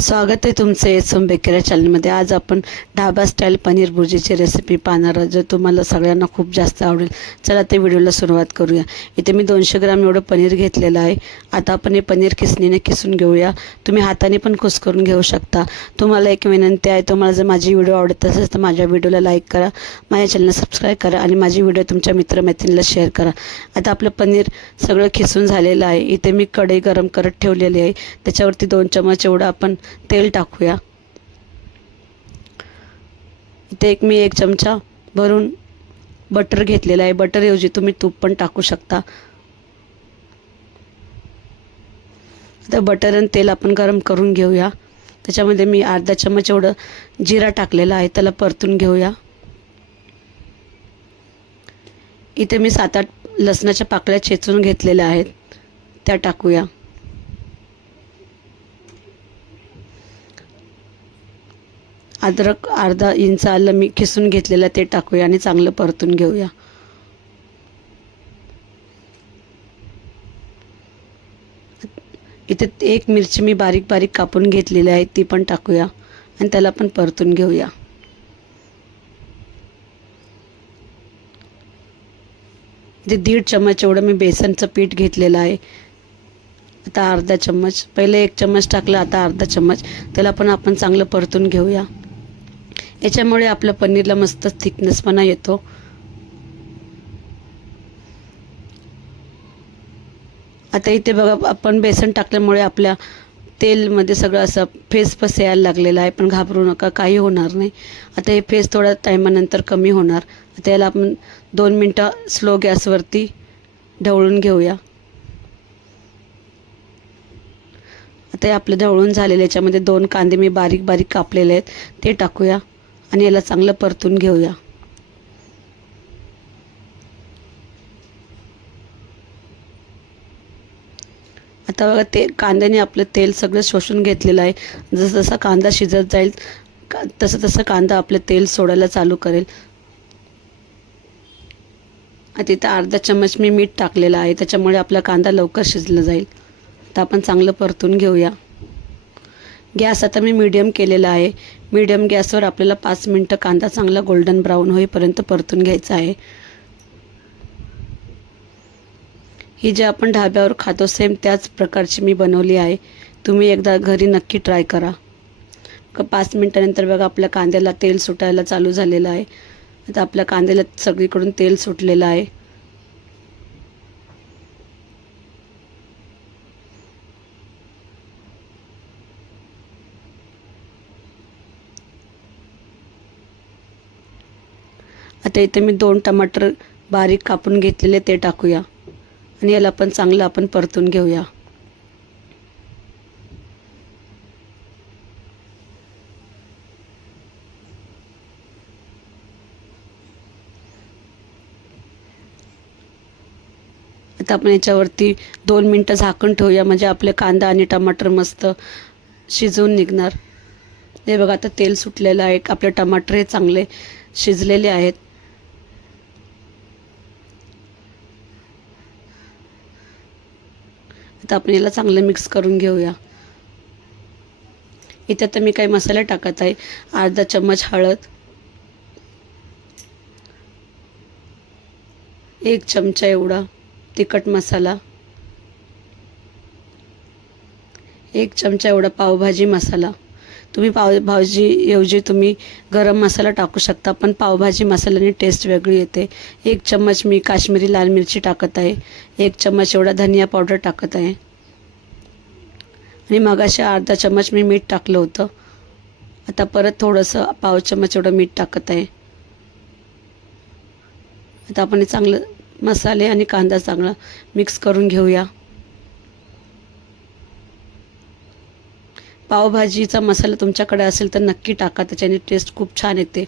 स्वागत आहे तुमचं एसम बेकऱ्या चॅनलमध्ये आज आपण ढाबा स्टाईल पनीर भुर्जीची रेसिपी पाहणार आहोत जो तुम्हाला सगळ्यांना खूप जास्त आवडेल. चला ते व्हिडिओला सुरुवात करूया. इथे मी दोनशे ग्राम एवढं पनीर घेतलेलं आहे. आता आपण हे पनीर किसणीने किसून घेऊया. तुम्ही हाताने पण कुस करून घेऊ शकता. तुम्हाला एक विनंती आहे तुम्हाला जर माझी व्हिडिओ आवडत असेल तर माझ्या व्हिडिओला लाईक करा. माझ्या चॅनलला सबस्क्राईब करा आणि माझी व्हिडिओ तुमच्या मित्रमैत्रिणीला शेअर करा. आता आपलं पनीर सगळं खिसून झालेलं आहे. इथे मी कढई गरम करत ठेवलेली आहे. त्याच्यावरती दोन चमच एवढं आपण तेल टाकूया. इथे एक मी एक चमचा भरून बटर घेतलेला आहे. बटरऐवजी तुम्ही तूप पण टाकू शकता. आता बटर आणि तेल आपण गरम करून घेऊया. त्याच्यामध्ये मी अर्धा चमच एवढं जिरा टाकलेला आहे. त्याला परतून घेऊया. इथे मी सात आठ लसणाच्या पाकळ्या चेचून घेतलेल्या आहेत. त्या टाकूया. अद्रक अर्धा इंच आलं मी खिसून घेतलेलं ते टाकूया आणि चांगलं परतून घेऊया. इथे एक मिरची मी बारीक बारीक कापून घेतलेली आहे ती पण टाकूया आणि त्याला पण परतून घेऊया. इथे दीड चम्मच एवढं मी बेसनचं पीठ घेतलेलं आहे. आता अर्धा चम्मच पहिले एक चम्मच टाकलं आता अर्धा चम्मच. त्याला पण आपण चांगलं परतून घेऊया. याच्यामुळे आपलं पनीरला मस्त थिकनेसपणा येतो. आता इथे बघा आपण बेसन टाकल्यामुळे आपल्या तेलमध्ये सगळं असं फेस फस यायला लागलेलं आहे पण घाबरू नका काही होणार नाही. आता हे फेस थोड्या टायमानंतर कमी होणार. आता याला आपण दोन मिनटं स्लो गॅसवरती ढवळून घेऊया. आता हे आपलं ढवळून झालेलं याच्यामध्ये दोन कांदे मी बारीक बारीक कापलेले आहेत ते टाकूया. आणि याला चांगलं परतून घेऊया. आता बघा ते कांद्याने आपलं तेल सगळं शोषून घेतलेलं आहे. जसं जसा कांदा शिजत जाईल का तसं तसं कांदा आपलं तेल सोडायला चालू करेल. तिथं अर्धा चम्मच मी मीठ टाकलेलं आहे. त्याच्यामुळे आपला कांदा लवकर शिजला जाईल. तर आपण चांगलं परतून घेऊया. गॅस आता मी मीडियम केलेला आहे. मीडियम गॅसवर आपल्याला पाच मिनटं कांदा चांगला गोल्डन ब्राऊन होईपर्यंत परतून घ्यायचा आहे. ही जे आपण ढाब्यावर खातो सेम त्याच प्रकारची मी बनवली आहे. तुम्ही एकदा घरी नक्की ट्राय करा. क पाच मिनटानंतर बघा आपल्या कांद्याला तेल सुटायला चालू झालेलं आहे. आता आपल्या कांद्याला सगळीकडून तेल सुटलेलं आहे. आता इथे मी दोन टमाटर बारीक कापून घेतलेले ते टाकूया. आणि याला पण चांगलं आपण परतून घेऊया. आता आपण याच्यावरती दोन मिनटं झाकण ठेवूया. म्हणजे आपले कांदा आणि टमाटर मस्त शिजवून निघणार. हे बघा आता तेल सुटलेलं आहे. आपले टमाटर हे चांगले शिजलेले आहेत. तर आपण याला चांगलं मिक्स करून घेऊया. इथे तर मी काही मसाले टाकत आहे. अर्धा चम्मच हळद. एक चमचा एवढा तिखट मसाला. एक चमचा एवढा पावभाजी मसाला. तुम्ही पाव भाजीऐवजी तुम्ही गरम मसाला टाकू शकता पण पावभाजी मसाल्याने टेस्ट वेगळी येते. एक चम्मच मी काश्मीरी लाल मिरची टाकत आहे. एक चम्मच एवढा धनिया पावडर टाकत आहे. आणि मगाशी अर्धा चम्मच मी मीठ टाकलं होतं. आता परत थोडंसं पाव चम्मच एवढं मीठ टाकत आहे. आता आपण हे चांगलं मसाले आणि कांदा चांगला मिक्स करून घेऊया. पावभाजीचा मसाला तुमच्याकडे असेल तर नक्की टाका त्याच्याने टेस्ट खूप छान येते.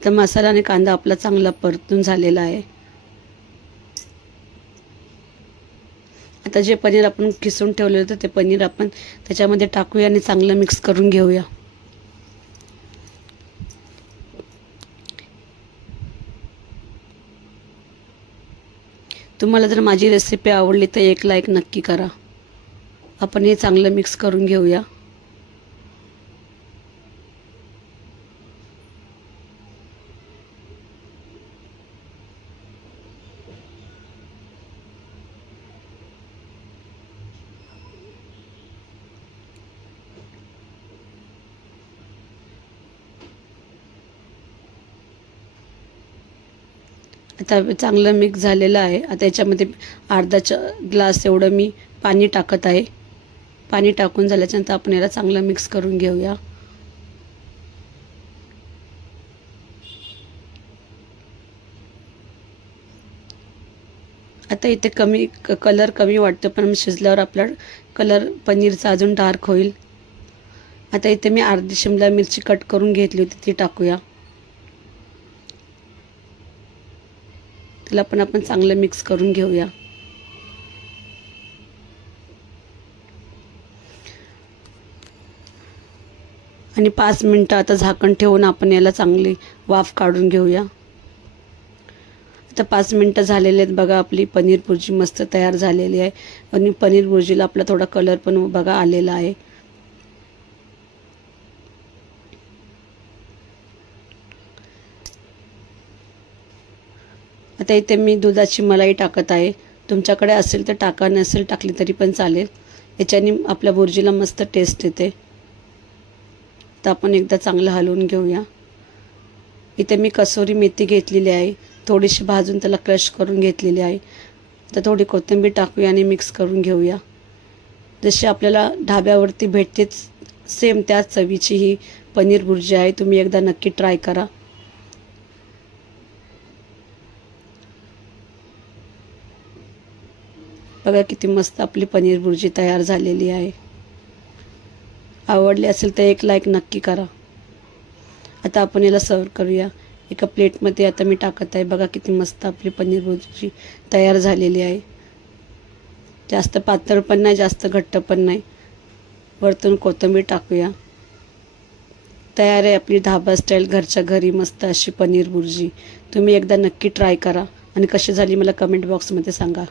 तर मसाला आणि कांदा आपला चांगला परतून झालेला आहे. आता जे पनीर आपण किसून ठेवलेलं होतं ते पनीर आपण त्याच्यामध्ये टाकूया आणि चांगलं मिक्स करून घेऊया. तुम्हाला जर माझी रेसिपी आवडली तर एक लाईक नक्की करा. आपण हे चांगलं मिक्स करून घेऊया. आता चांगलं मिक्स झालेलं आहे. आता याच्यामध्ये अर्धा च ग्लास एवढं मी पाणी टाकत आहे. पाणी टाकून झाल्याच्यानंतर आपण याला चांगलं मिक्स करून घेऊया. आता इथे कमी क कलर कमी वाटतो पण शिजल्यावर आपला कलर पनीरचा अजून डार्क होईल. आता इथे मी अर्धी शिमला मिरची कट करून घेतली होती ती टाकूया. त्याला पण आपण चांगलं मिक्स करून घेऊया. आणि पाच मिनटं आता झाकण ठेवून आपण याला चांगली वाफ काढून घेऊया. आता पाच मिनटं झालेले आहेत बघा आपली पनीर भुर्जी मस्त तयार झालेली आहे. आणि पनीर भुर्जीला आपला थोडा कलर पण बघा आलेला आहे. आता इथे मी दुधाची मलाई टाकत आहे. तुमच्याकडे असेल तर टाका नसेल टाकली तरी पण चालेल. याच्याने आपल्या बुर्जीला मस्त टेस्ट येते. तर आपण एकदा चांगलं हलवून घेऊया. इथे मी कसोरी मेथी घेतलेली आहे. थोडीशी भाजून त्याला क्रश करून घेतलेली आहे. तर थोडी कोथिंबीर टाकूया आणि मिक्स करून घेऊया. जशी आपल्याला ढाब्यावरती भेटतेच सेम त्याच चवीची ही पनीर भुर्जी आहे. तुम्ही एकदा नक्की ट्राय करा. बघा किती मस्त आपली पनीर भुर्जी तयार झालेली आहे. आवडली असेल तर एक लाईक नक्की करा. आता आपण याला सर्व करूया. एका प्लेटमध्ये आता मी टाकत आहे. बघा किती मस्त आपली पनीर भुर्जी तयार झालेली आहे. जास्त पातळ पण नाही जास्त घट्ट पण नाही. वरतून कोथिंबीर टाकूया. तयार आहे आपली धाबा स्टाईल घरच्या घरी मस्त अशी पनीर भुर्जी तुम्ही एकदा नक्की ट्राय करा. आणि कशी झाली मला कमेंट बॉक्समध्ये सांगा.